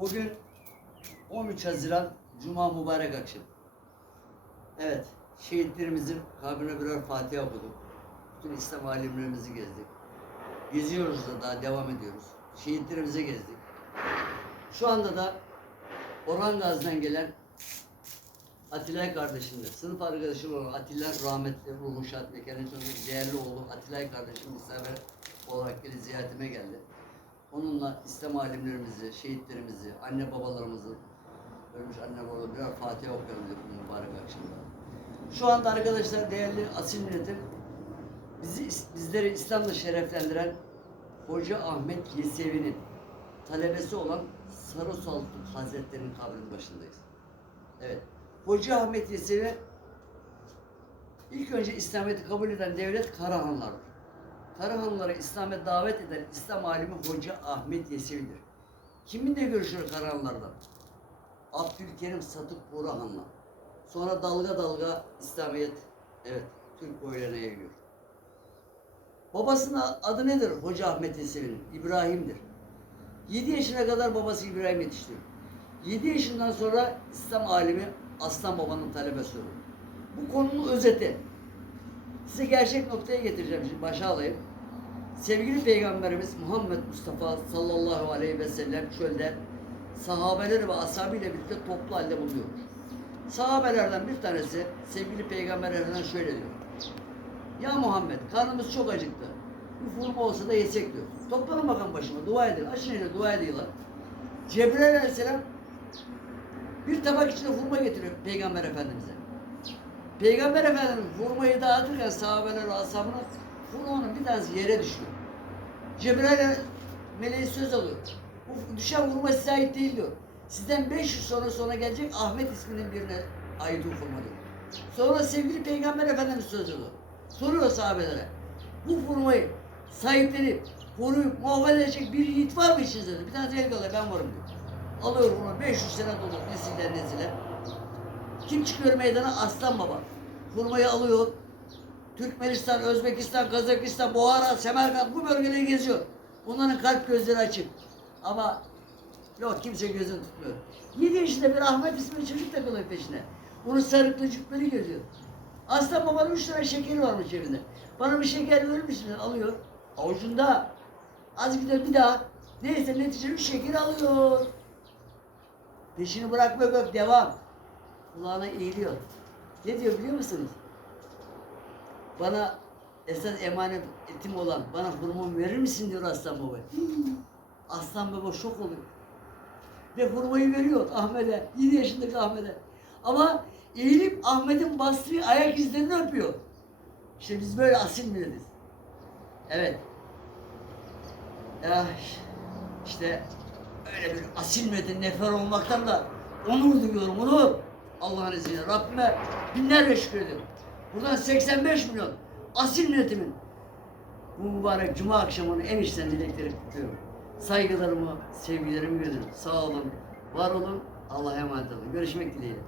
Bugün 13 Haziran Cuma mübarek akşam. Evet, şehitlerimizin kabrine birer Fatiha okuduk. Bütün İslam alimlerimizi gezdik. Geziyoruz da daha devam ediyoruz. Şehitlerimize gezdik. Şu anda da Orhan Gazi'den gelen Atillay kardeşimle, sınıf arkadaşım olan Atilla rahmetli ruhu şad mekanı değerli oğlu Atillay kardeşim misafir olarak beni ziyaretime geldi. Onunla İslam alimlerimizi, şehitlerimizi, anne babalarımızı, ölmüş anne babalarımızı birer Fatiha okuyalım dedik mübarek akşamda. Şu anda arkadaşlar değerli asil milletim, bizi, bizleri İslam'la şereflendiren Hoca Ahmet Yesevi'nin talebesi olan Sarı Saltuk Hazretleri'nin kabrinin başındayız. Evet. Hoca Ahmet Yesevi ilk önce İslamiyet'i kabul eden devlet Karahanlardır. Karahanlılara İslam'a davet eden İslam alimi Hoca Ahmet Yesevi'dir. Kiminle görüşür Karahanlardan? Abdülkerim Satık Burahan'la. Sonra dalga dalga İslamiyet, evet, Türk boylarına yayılıyor. Babasının adı nedir Hoca Ahmet Yesevi'nin? İbrahim'dir. 7 yaşına kadar babası İbrahim yetiştiriyor. 7 yaşından sonra İslam alimi Aslan Baba'nın talebesi olur. Bu konunun özeti. Size gerçek noktaya getireceğim şimdi başa alayım. Sevgili Peygamberimiz Muhammed Mustafa sallallahu aleyhi ve sellem çölde sahabeleri ve ashabıyla birlikte toplu halde bulunuyormuş. Sahabelerden bir tanesi sevgili Peygamber Efendimiz şöyle diyor. Ya Muhammed karnımız çok acıktı. Bir hurma olsa da yesek diyor. Toplanın bakalım başıma dua edin. Açın elini dua ediyorlar. Cebrail aleyhisselam bir tabak içinde hurma getiriyor Peygamber Efendimiz'e. Peygamber Efendimiz hurmayı dağıtırken sahabeler ve ashabına hurmanın bir tanesi yere düşüyor. Cebrail meleği söz alıyor. Bu düşen hurma size ait değil diyor. Sizden 500 sonra sonra gelecek Ahmet isminin birine ait o hurma diyor. Sonra sevgili Peygamber Efendimiz söz alıyor. Soruyor sahabelere. Bu hurmayı sahiplenip koruyup muhafaza bir yiğit var mı içinizde? Bir tanesi el kalıyor ben varım diyor. Alıyor bunu 500 sene dolu nesilden nesile. Kim çıkıyor meydana? Aslan Baba. Hurmayı alıyor. Türkmenistan, Özbekistan, Kazakistan, Buhara, Semerkant bu bölgeleri geziyor. Bunların kalp gözleri açık. Ama yok kimse gözünü tutmuyor. 7 yaşında bir Ahmet ismini çocuk takılıyor peşine. Bunu sarıklı cübbeli geziyor. Aslan babanın üç tane şekeri varmış evinde. Bana bir şeker verir misin? Alıyor. Avucunda. Az gider bir daha. Neyse netice üç şekeri alıyor. Peşini bırakmak yok. Devam. Kulağına eğiliyor. Ne diyor biliyor musunuz? Bana esas emanet etim olan bana hurmamı verir misin diyor Aslan Baba. Hii. Aslan Baba şok oluyor. Ve hurmayı veriyor Ahmet'e. 7 yaşındaki Ahmet'e. Ama eğilip Ahmet'in bastığı ayak izlerini öpüyor. İşte biz böyle asil milletiz. Evet. Ya işte öyle bir asil milletin nefer olmaktan da onur duyuyorum onur. Allah'ın izniyle Rabbime binlerce şükür ediyorum. Buradan 85 milyon asil milletimin bu mübarek cuma akşamını en içten dilekleri kutluyorum. Saygılarımı, sevgilerimi gönderiyorum. Sağ olun, var olun, Allah'a emanet olun. Görüşmek dileğiyle.